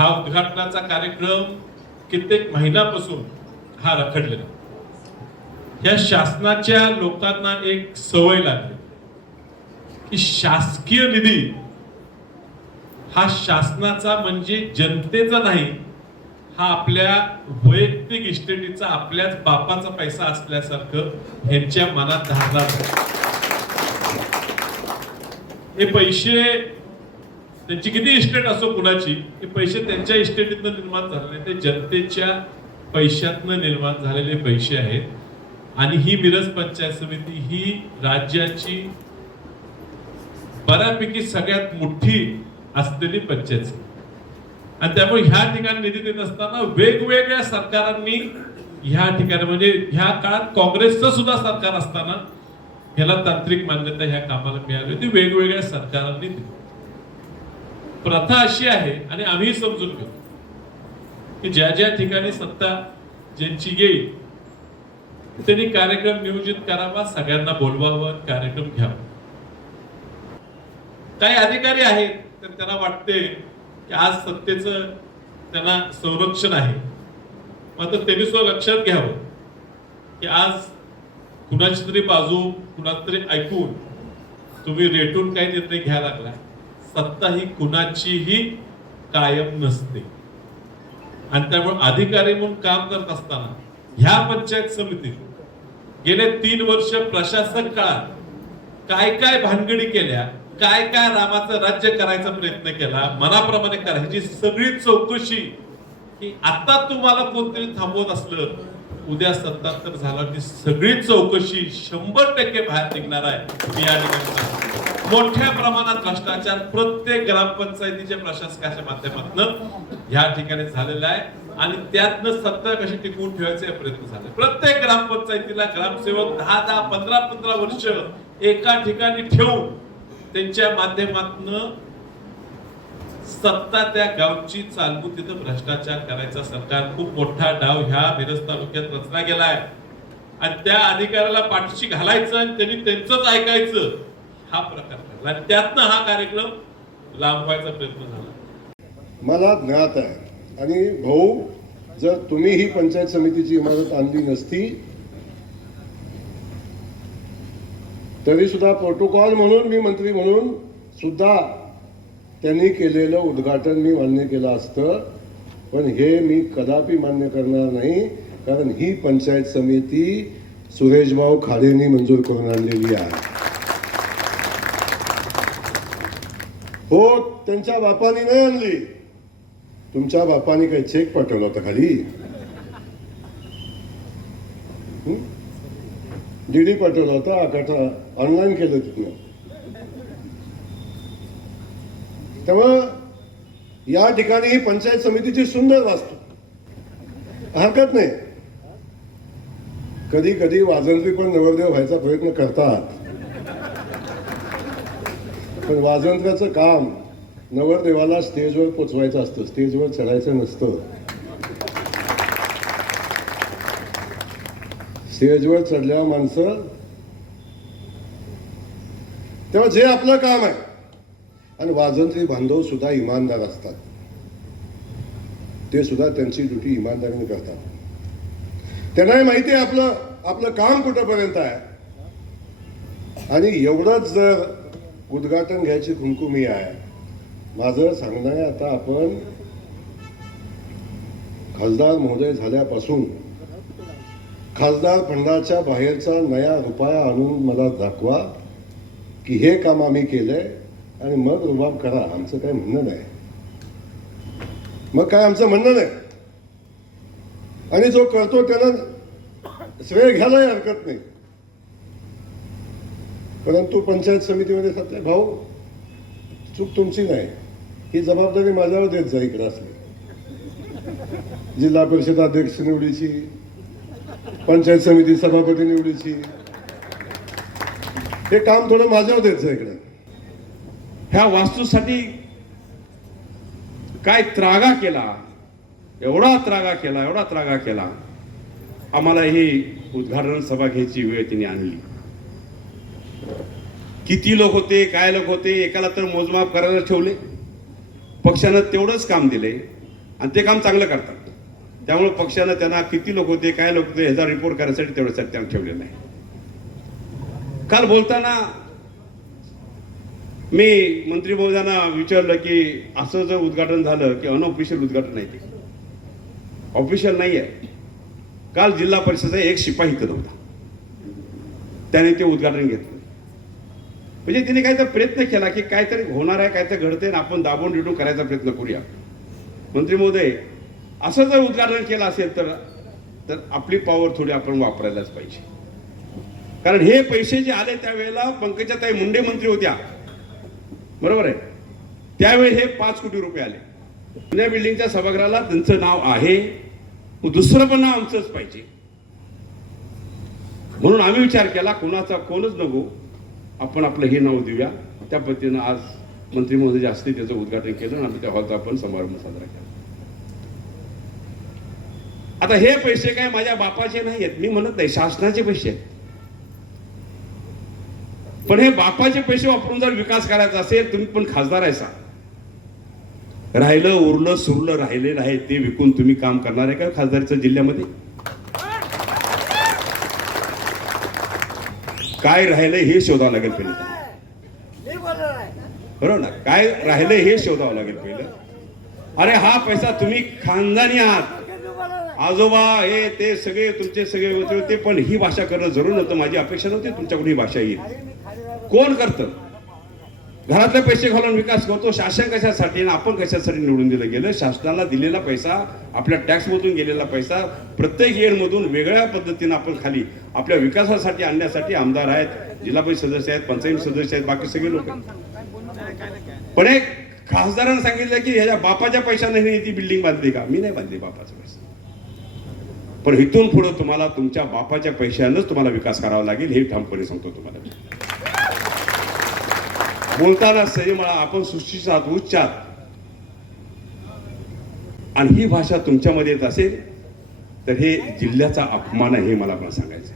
हा उद्घाटनाचा कार्यक्रम कित्येक महिन्यापासून हा रखडलेला. या शासनाच्या लोकांना एक सवय लागली की शासकीय निधी हा शासनाचा म्हणजे जनतेचा नाही, हा आपल्या वैयक्तिक इस्टेटीचा, आपल्याच बापाचा पैसा असल्यासारखं यांच्या मनात धारला. हे पैसे त्यांची किती इस्टेट असो कुणाची, हे पैसे त्यांच्या इस्टेटीतनं निर्माण झालेले, ते जनतेच्या पैशातनं निर्माण झालेले पैसे आहेत. आणि ही मिरज पंचायत समिती ही राज्याची बऱ्यापैकी सगळ्यात मोठी असलेली पंचायत समिती, आणि त्यामुळे ह्या ठिकाणी निधी देत असताना वेगवेगळ्या सरकारांनी ह्या ठिकाणी, म्हणजे ह्या काळात काँग्रेसचं सुद्धा सरकार असताना ह्याला तांत्रिक मान्यता ह्या कामाला मिळाली होती, वेगवेगळ्या सरकारांनी दिली. प्रथा अशी आहे आणि आम्ही समजून घेऊ की ज्या ज्या ठिकाणी सत्ता ज्यांची येईल त्यांनी कार्यक्रम नियोजित करावा, सगळ्यांना बोलवावं, कार्यक्रम घ्यावा. काही अधिकारी आहेत तर त्यांना वाटते की आज सत्तेचं त्यांना संरक्षण आहे, मात्र त्यांनी सुद्धा लक्षात घ्यावं की आज कुणाची तरी बाजू कुणाच तरी ऐकून तुम्ही रेटून काही निर्णय घ्यायला लागला. सत्ता ही कुणाचीही कायम नसते, आणि त्यामुळे अधिकारी म्हणून काम करत असताना ह्या पंचायत समितीत गेले 3 वर्ष प्रशासक काळात काय काय भानगडी केल्या, काय काय रामाचं राज्य करायचा प्रयत्न केला, मनाप्रमाणे करायची सगळी चौकशी की आता तुम्हाला कोणतरी थांबवत असलं, उद्या 77 झाला की सगळी चौकशी 100% बाहेर निघणार आहे. या ठिकाणी मोठ्या प्रमाणात भ्रष्टाचार प्रत्येक ग्रामपंचायतीच्या प्रशासकाच्या माध्यमातून या ठिकाणी झालेला आहे, आणि त्यातनं सत्ता कशी टिकवून ठेवायचे प्रयत्न झाले. प्रत्येक ग्रामपंचायतीला ग्रामसेवक 10-10, 15-15 वर्ष एका ठिकाणी ठेवून त्यांच्या माध्यमातून सत्ता त्या गावची चालवू, तिथं भ्रष्टाचार करायचा सरकार खूप मोठा डाव ह्या मिरज तालुक्यात रचला गेलाय. आणि त्या अधिकाऱ्याला पाठीशी घालायचं आणि त्यांनी त्यांचंच ऐकायचं, हा प्रकार घडला, आणि त्यातनं हा कार्यक्रम लांबवायचा प्रयत्न झाला. मला ज्ञात आहे. आणि भाऊ, जर तुम्ही ही पंचायत समितीची इमारत आणली नसती तरी सुद्धा प्रोटोकॉल म्हणून, मी मंत्री म्हणून सुद्धा त्यांनी केलेलं उद्घाटन मी मान्य केलं असतं. पण हे मी कदापि मान्य करणार नाही, कारण ही पंचायत समिती सुरेशभाऊ खाडेंनी मंजूर करून आणलेली आहे. हो, त्यांच्या बापानी नाही आणली. तुमच्या बापाने काही चेक पाठवला होता खाली, डीडी पाठवला होता, आकाठा ऑनलाईन केलं तिथनं. त्यामुळं या ठिकाणी ही पंचायत समितीची सुंदर वास्तू, हरकत नाही. कधी कधी वाजंत्री पण नवरदेव व्हायचा प्रयत्न करतात, पण वाजंत्र्याचं काम नवरदेवाला स्टेजवर पोचवायचं असतं, स्टेजवर चढायचं नसतं. स्टेजवर चढल्या माणसं तेव्हा जे आपलं काम आहे, आणि वाजंत्री बांधव सुद्धा इमानदार असतात, ते सुद्धा त्यांची ड्युटी इमानदारीने करतात. त्यांनाही माहिती आहे आपलं काम कुठंपर्यंत आहे. आणि एवढंच जर उद्घाटन घ्यायची खुमखुमी आहे. माझं सांगणं आहे, आता आपण खासदार महोदय झाल्यापासून खासदार फंडाच्या बाहेरचा नया रुपया आणून मला दाखवा की हे काम आम्ही केलंय, आणि मग रुबाब करा. आमचं काय म्हणणं नाही, मग काय आमचं म्हणणं नाही. आणि जो करतो त्याला श्रेय घ्यायलाही हरकत नाही. परंतु पंचायत समितीमध्ये सत्य भाऊ, चूक तुमची नाही, ही जबाबदारी माझ्यावर देत जा. इकडे असली जिल्हा परिषद अध्यक्ष निवडीची, पंचायत समिती सभापती निवडीची, हे काम थोडं माझ्यावर देत जा. इकडे ह्या वास्तूसाठी काय त्रागा केला, एवढा त्रागा केला. आम्हाला ही उद्घाटन सभा घ्यायची वेळ तिने आणली. किती लोक होते, काय लोक होते, एकाला तर मोजमाप करायला ठेवले. पक्षानं तेवढंच काम दिले. आणि ते काम चांगलं करतात. त्यामुळे पक्षानं त्यांना किती लोक होते, काय लोक होते, ह्याचा रिपोर्ट करायसाठी तेवढ्यासाठी त्यांना ठेवलेलं आहे. काल बोलताना मी मंत्री महोदयांना विचारलं की असं जर उद्घाटन झालं की अनऑफिशियल उद्घाटन आहे, ते ऑफिशियल नाही आहे. काल जिल्हा परिषदेचा एक शिपाई इथं नव्हता, त्याने ते उद्घाटन घेतलं. म्हणजे तिने काहीतरी प्रयत्न केला की काहीतरी होणार आहे, काहीतरी घडते, आपण दाबून रिडून करायचा प्रयत्न करूया. मंत्री महोदय, असं जर उद्घाटन केलं असेल तर आपली पॉवर थोडी आपण वापरायलाच पाहिजे. कारण हे पैसे जे आले त्यावेळेला पंकजाताई मुंडे मंत्री होत्या, बरोबर आहे, त्यावेळी हे 5 कोटी रुपये आले. पुण्या बिल्डिंगच्या सभागृहाला त्यांचं नाव आहे, मग दुसरं पण नाव आमचंच पाहिजे. म्हणून आम्ही विचार केला कोणच नको, आपण आपलं हे नाव देऊया. त्या पद्धतीनं आज मंत्री महोदय असते त्याचं उद्घाटन केलं आणि आम्ही त्या हॉलचा आपण समारंभ साजरा केला. आता हे पैसे काय माझ्या बापाचे नाही आहेत, मी म्हणत नाही, शासनाचे पैसे आहेत. पण हे बापाचे पैसे वापरून जर विकास करायचा असेल, तुम्ही पण खासदार आहे सा, राहिलं उरलं सुरलं राहिलेलं आहे ते विकून तुम्ही काम करणार आहे का खासदारच्या जिल्ह्यामध्ये? काय राहिलंय हे शोधावं लागेल पहिलं, बरोबर ना? काय राहिलंय हे शोधावं लागेल पहिलं. अरे हा पैसा तुम्ही खानदानी आहात, आजोबा हे ते सगळे तुमचे सगळे होते, पण ही भाषा करणं जरूर नव्हतं. माझी अपेक्षा नव्हती तुमच्याकडून ही भाषा येईल. कोण करतं? घरातले पैसे घालून विकास करतो. शासन कशासाठी आणि आपण कशासाठी निवडून दिलं गेलं? शासनाला दिलेला पैसा, आपल्या टॅक्समधून गेलेला पैसा प्रत्येक येडमधून वेगळ्या पद्धतीनं आपण खाली आपल्या विकासासाठी आणण्यासाठी आमदार आहेत, जिल्हा परिषद सदस्य आहेत, पंचायत सदस्य आहेत, बाकी सगळे लोक. पण एक खासदारांनी सांगितलं की ह्याच्या बापाच्या पैशाने ती बिल्डिंग बांधली का? मी नाही बांधली बापाचा पैसा. पण इथून पुढे तुम्हाला तुमच्या बापाच्या पैशानंच तुम्हाला विकास करावा लागेल, हे ठामपणे सांगतो तुम्हाला. बोलताना संयमळा, आपण सुशिक्षित उच्च आहात, आणि ही भाषा तुमच्यामध्ये येत असेल तर हे जिल्ह्याचा अपमान आहे, हे मला सांगायचं.